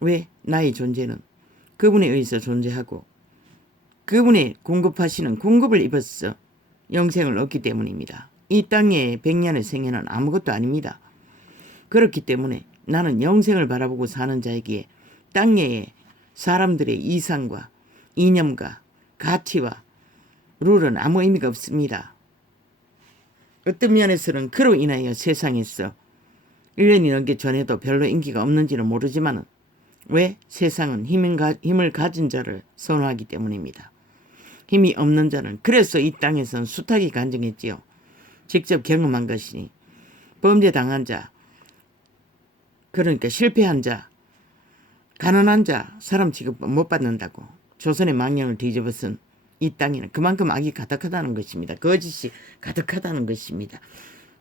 왜? 나의 존재는 그분에 의해서 존재하고 그분의 공급하시는 공급을 입어서 영생을 얻기 때문입니다. 이 땅의 100년의 생애는 아무것도 아닙니다. 그렇기 때문에 나는 영생을 바라보고 사는 자이기에 땅의 사람들의 이상과 이념과 가치와 룰은 아무 의미가 없습니다. 어떤 면에서는 그로 인하여 세상에서 1년이 넘게 전에도 별로 인기가 없는지는 모르지만 왜? 세상은 힘을 가진 자를 선호하기 때문입니다. 힘이 없는 자는 그래서 이 땅에선 숱하게 간증했지요. 직접 경험한 것이니 범죄당한 자, 그러니까 실패한 자, 가난한 자 사람 취급 못 받는다고 조선의 망령을 뒤집어쓴 이 땅에는 그만큼 악이 가득하다는 것입니다. 거짓이 가득하다는 것입니다.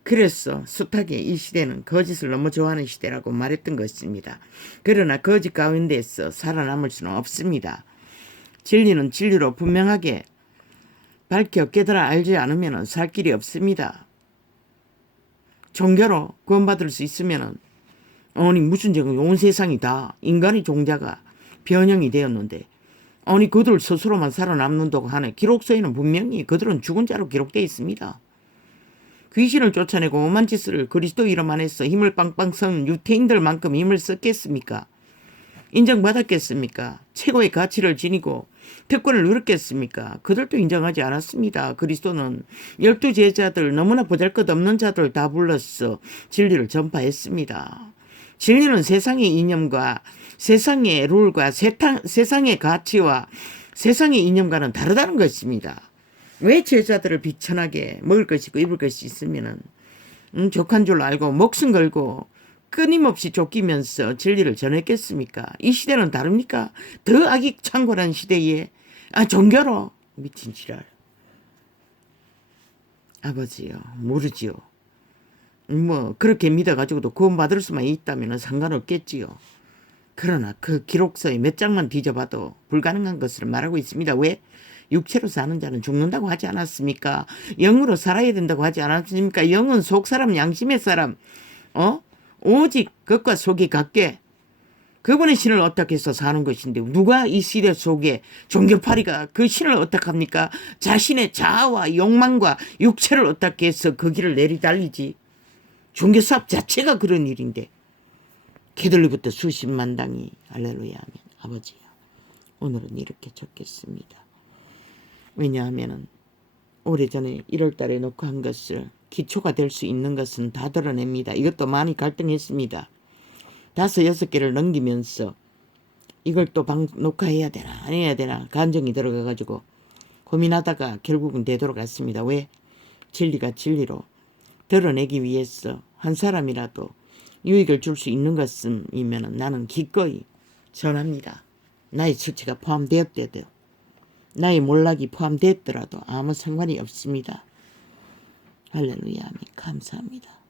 그래서 숱하게 이 시대는 거짓을 너무 좋아하는 시대라고 말했던 것입니다. 그러나 거짓 가운데에서 살아남을 수는 없습니다. 진리는 진리로 분명하게 밝혀 깨달아 알지 않으면 살 길이 없습니다. 종교로 구원받을 수 있으면 아니 무슨 죄가 온 세상이 다 인간의 종자가 변형이 되었는데 아니 그들 스스로만 살아남는다고 하네. 기록서에는 분명히 그들은 죽은 자로 기록되어 있습니다. 귀신을 쫓아내고 오만 짓을 그리스도 이름 안에서 힘을 빵빵 선 유태인들만큼 힘을 썼겠습니까? 인정받았겠습니까? 최고의 가치를 지니고 특권을 누렸겠습니까? 그들도 인정하지 않았습니다. 그리스도는 12제자들 너무나 보잘것없는 자들 다 불러서 진리를 전파했습니다. 진리는 세상의 이념과 세상의 룰과 세상의 가치와 세상의 이념과는 다르다는 것입니다. 왜 제자들을 비천하게 먹을 것이고 입을 것이 있으면은 족한 줄 알고 목숨 걸고 끊임없이 쫓기면서 진리를 전했겠습니까? 이 시대는 다릅니까? 더 악이 창궐한 시대에 종교로 미친 지랄. 아버지요 모르지요. 뭐 그렇게 믿어가지고도 구원받을 수만 있다면 상관없겠지요. 그러나 그 기록서에 몇 장만 뒤져봐도 불가능한 것을 말하고 있습니다. 왜? 육체로 사는 자는 죽는다고 하지 않았습니까? 영으로 살아야 된다고 하지 않았습니까? 영은 속사람 양심의 사람 오직 겉과 속이 같게 그분의 신을 어떻게 해서 사는 것인데 누가 이 시대 속에 종교파리가 그 신을 어떻게 합니까? 자신의 자아와 욕망과 육체를 어떻게 해서 그 길을 내리달리지. 종교사업 자체가 그런 일인데 개들리부터 수십만 당이 할렐루야 하면 아버지야 오늘은 이렇게 적겠습니다. 왜냐하면 오래전에 1월달에 놓고 한 것을 기초가 될 수 있는 것은 다 드러냅니다. 이것도 많이 갈등했습니다. 5, 6개를 넘기면서 이걸 또 녹화해야 되나 안 해야 되나 감정이 들어가가지고 고민하다가 결국은 되도록 했습니다. 왜? 진리가 진리로 드러내기 위해서 한 사람이라도 유익을 줄 수 있는 것이면 나는 기꺼이 전합니다. 나의 수치가 포함되었대도 나의 몰락이 포함되었더라도 아무 상관이 없습니다. 할렐루야 아멘. 감사합니다.